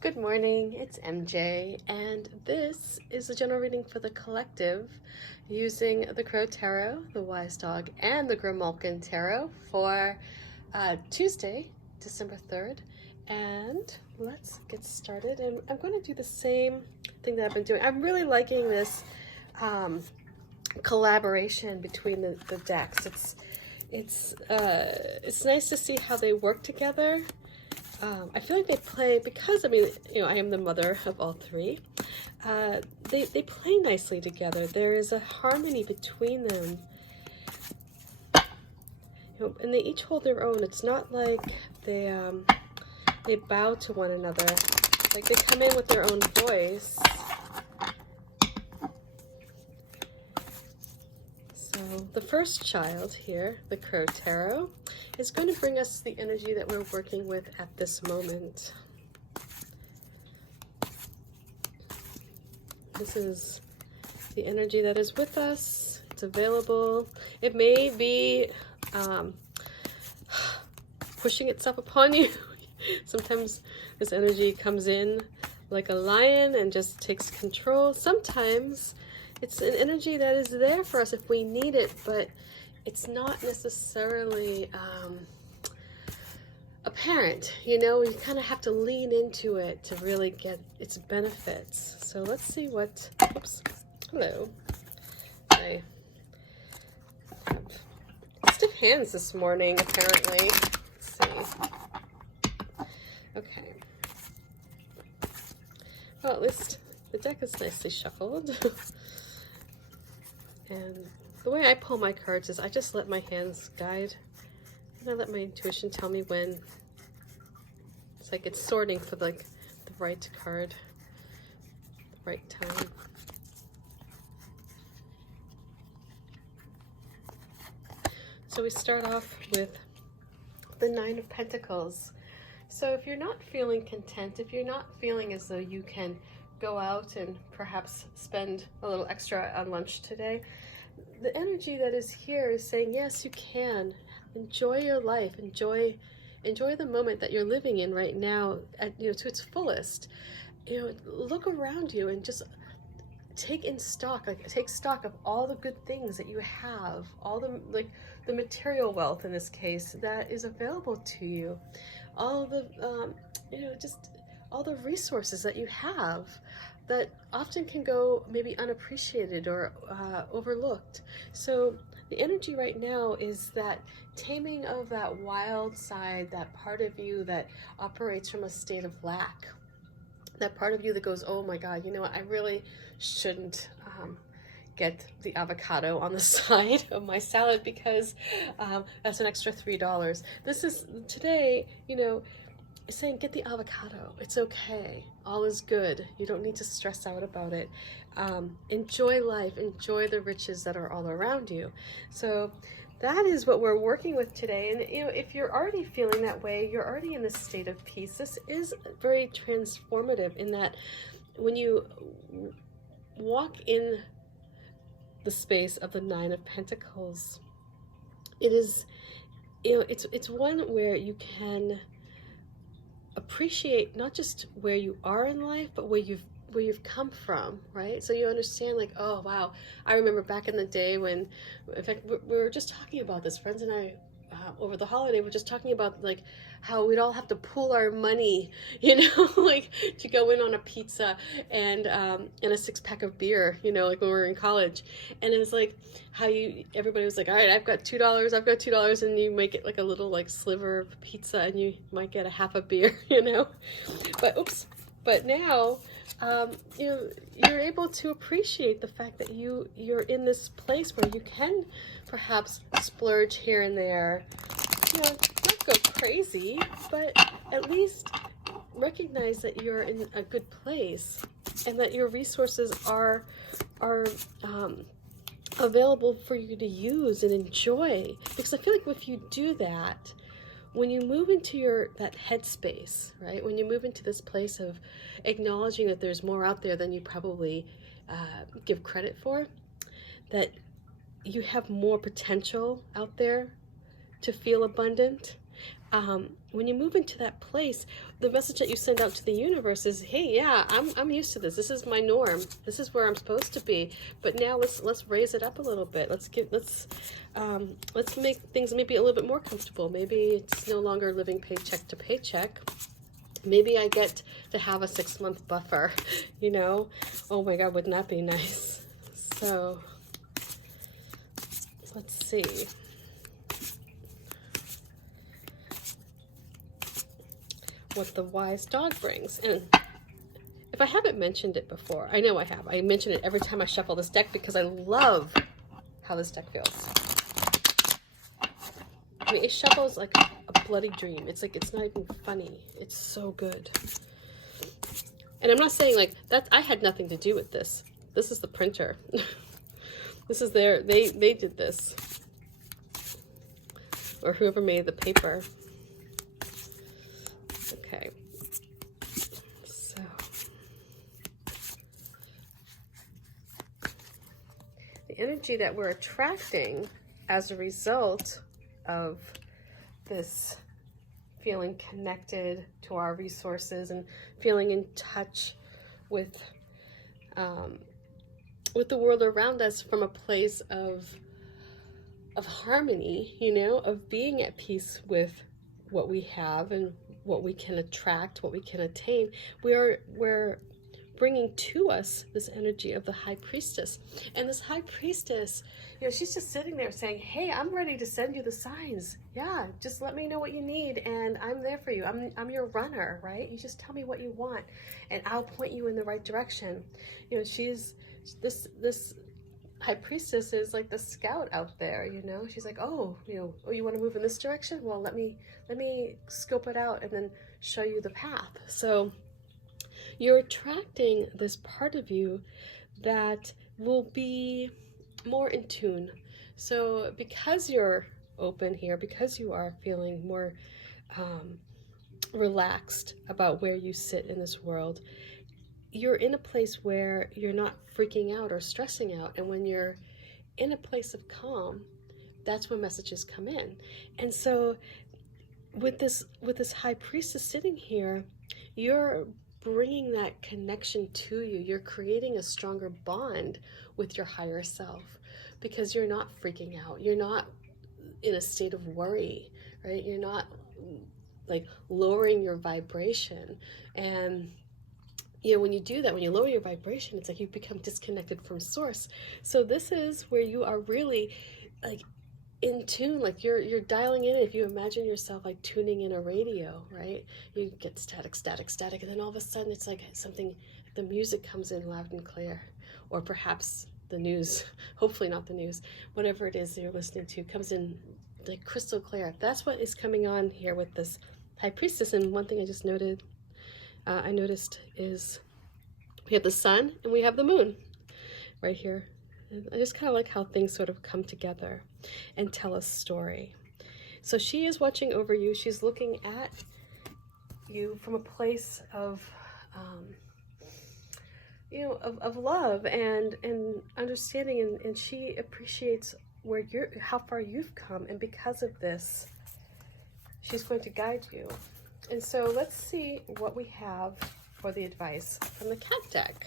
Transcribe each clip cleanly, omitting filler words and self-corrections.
Good morning, it's MJ, and this is a general reading for the collective using the Crow Tarot, the Wise Dog, and the Grimalkin Tarot for Tuesday, December 3rd. And let's get started. And I'm going to do the same thing that I've been doing. I'm really liking this collaboration between the decks. It's nice to see how they work together. I feel like they play, because, I am the mother of all three. They play nicely together. There is a harmony between them. And they each hold their own. It's not like they bow to one another. Like they come in with their own voice. So the first child here, the Crow Tarot, is going to bring us the energy that we're working with at this moment. This is the energy that is with us. It's available. It may be pushing itself upon you. Sometimes this energy comes in like a lion and just takes control. Sometimes it's an energy that is there for us if we need it, but it's not necessarily apparent. You kind of have to lean into it to really get its benefits. So let's see what, oops, hello. I have stiff hands this morning, apparently. Let's see. Okay. Well, at least the deck is nicely shuffled. And the way I pull my cards is I just let my hands guide. And I let my intuition tell me when. It's like it's sorting for the right card, the right time. So we start off with the Nine of Pentacles. So if you're not feeling content, if you're not feeling as though you can go out and perhaps spend a little extra on lunch today, the energy that is here is saying, yes, you can. Enjoy your life. Enjoy the moment that you're living in right now, to its fullest. Look around you and just take stock of all the good things that you have, all the material wealth in this case that is available to you, all the just all the resources that you have that often can go maybe unappreciated or overlooked. So the energy right now is that taming of that wild side, that part of you that operates from a state of lack, that part of you that goes, oh my God, you know what, I really shouldn't get the avocado on the side of my salad because that's an extra $3. This is today, saying get the avocado. It's okay. All is good. You don't need to stress out about it. Enjoy life. Enjoy the riches that are all around you. So that is what we're working with today. And if you're already feeling that way, you're already in this state of peace. This is very transformative in that when you walk in the space of the Nine of Pentacles, it is, it's one where you can appreciate not just where you are in life, but where you've come from, right? So you understand, like, oh wow, I remember back in the day when, in fact, we were just talking about this, friends and I, over the holiday, we're just talking about like how we'd all have to pool our money, like to go in on a pizza and a 6-pack of beer, like when we were in college. And it was like how everybody was like, all right, I've got $2, and you might get like a little like sliver of pizza and you might get a half a beer, but now you're able to appreciate the fact that you're in this place where you can perhaps splurge here and there, not go crazy, but at least recognize that you're in a good place and that your resources are available for you to use and enjoy. Because I feel like if you do that, when you move into that headspace, right? When you move into this place of acknowledging that there's more out there than you probably give credit for, that you have more potential out there to feel abundant, when you move into that place, the message that you send out to the universe is, hey, yeah, I'm used to this. This is my norm. This is where I'm supposed to be. But now let's raise it up a little bit. Let's make things maybe a little bit more comfortable. Maybe it's no longer living paycheck to paycheck. Maybe I get to have a 6-month buffer, you know? Oh my God, wouldn't that be nice? So let's see. What the wise dog brings. And if I haven't mentioned it before, I know I have. I mention it every time I shuffle this deck because I love how this deck feels. I mean, it shuffles like a bloody dream. It's like, it's not even funny. It's so good. And I'm not saying like that, I had nothing to do with this. This is the printer. This is they did this. Or whoever made the paper. Okay. So the energy that we're attracting as a result of this feeling connected to our resources and feeling in touch with the world around us from a place of harmony, you know, of being at peace with what we have and what we can attract, what we can attain. We're bringing to us this energy of the high priestess. And this high priestess, you know, she's just sitting there saying, hey, I'm ready to send you the signs. Yeah, just let me know what you need and I'm there for you. I'm your runner, right? You just tell me what you want and I'll point you in the right direction. You know, she's this high priestess is like the scout out there, you know. She's like, oh, you know, oh, you want to move in this direction? Well, let me scope it out and then show you the path. So you're attracting this part of you that will be more in tune. So because you're open here, because you are feeling more relaxed about where you sit in this world, you're in a place where you're not freaking out or stressing out. And when you're in a place of calm, that's when messages come in. And so with this high priestess sitting here, you're bringing that connection to you. You're creating a stronger bond with your higher self because you're not freaking out. You're not in a state of worry, right? You're not like lowering your vibration. And you know, when you do that, when you lower your vibration, it's like you become disconnected from source. So this is where you are really like in tune, like you're dialing in. If you imagine yourself like tuning in a radio, right? You get static, static, static, and then all of a sudden it's like something, the music comes in loud and clear, or perhaps the news, hopefully not the news, whatever it is that you're listening to comes in like crystal clear. That's what is coming on here with this high priestess. And one thing I just noticed is we have the sun and we have the moon right here. And I just kind of like how things sort of come together and tell a story. So she is watching over you. She's looking at you from a place of, you know, of love and understanding, and she appreciates where how far you've come, and because of this, she's going to guide you. And so let's see what we have for the advice from the cat deck.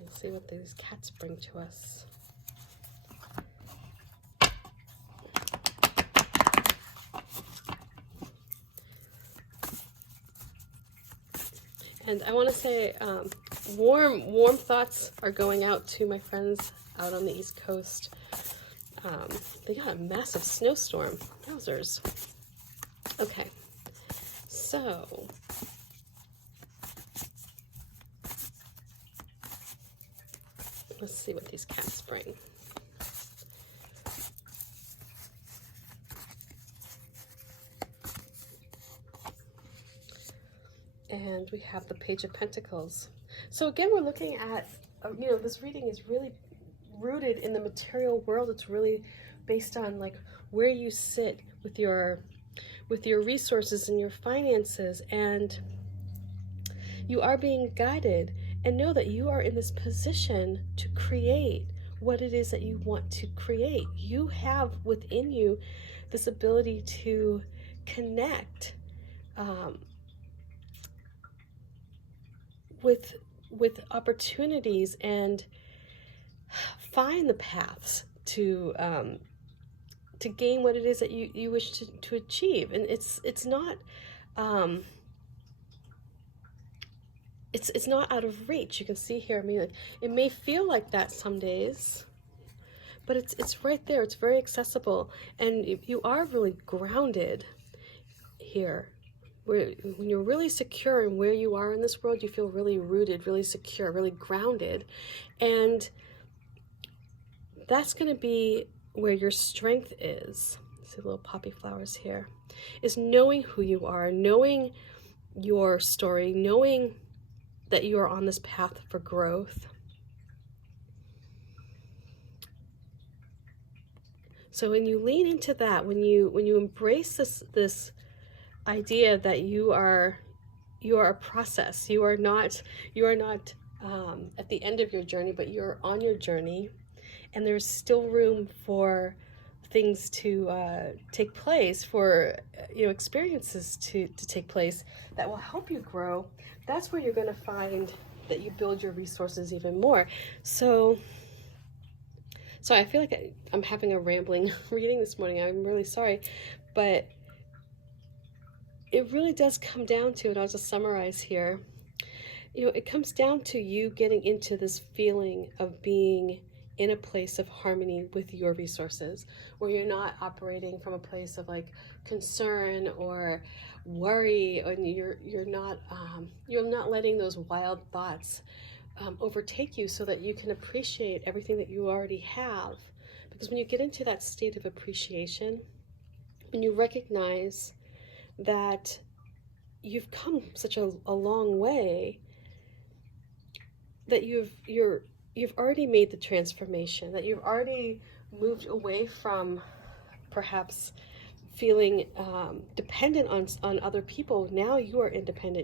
Let's see what these cats bring to us. And I want to say warm thoughts are going out to my friends out on the East Coast. They got a massive snowstorm. Wowzers. Okay, so let's see what these cats bring. And we have the Page of Pentacles. So again, we're looking at, you know, this reading is really rooted in the material world. It's really based on like where you sit with your resources and your finances, and you are being guided, and know that you are in this position to create what it is that you want to create. You have within you this ability to connect with opportunities and find the paths to gain what it is that you wish to achieve. And it's not it's not out of reach. You can see here, I mean, like, it may feel like that some days, but it's right there. It's very accessible, and you are really grounded here. When you're really secure in where you are in this world, you feel really rooted, really secure, really grounded, and that's going to be where your strength is. See little poppy flowers here. Is knowing who you are, knowing your story, knowing that you are on this path for growth. So when you lean into that, when you embrace this idea that you are a process, you are not at the end of your journey, but you're on your journey, and there's still room for things to take place, for experiences to take place that will help you grow. That's where you're going to find that you build your resources even more. So I feel like I'm having a rambling reading this morning. I'm really sorry, but it really does come down to, and I'll just summarize here, it comes down to you getting into this feeling of being in a place of harmony with your resources, where you're not operating from a place of like concern or worry, and you're not letting those wild thoughts overtake you, so that you can appreciate everything that you already have. Because when you get into that state of appreciation, when you recognize that you've come such a long way, that you've already made the transformation, that you've already moved away from perhaps feeling dependent on other people. Now you are independent.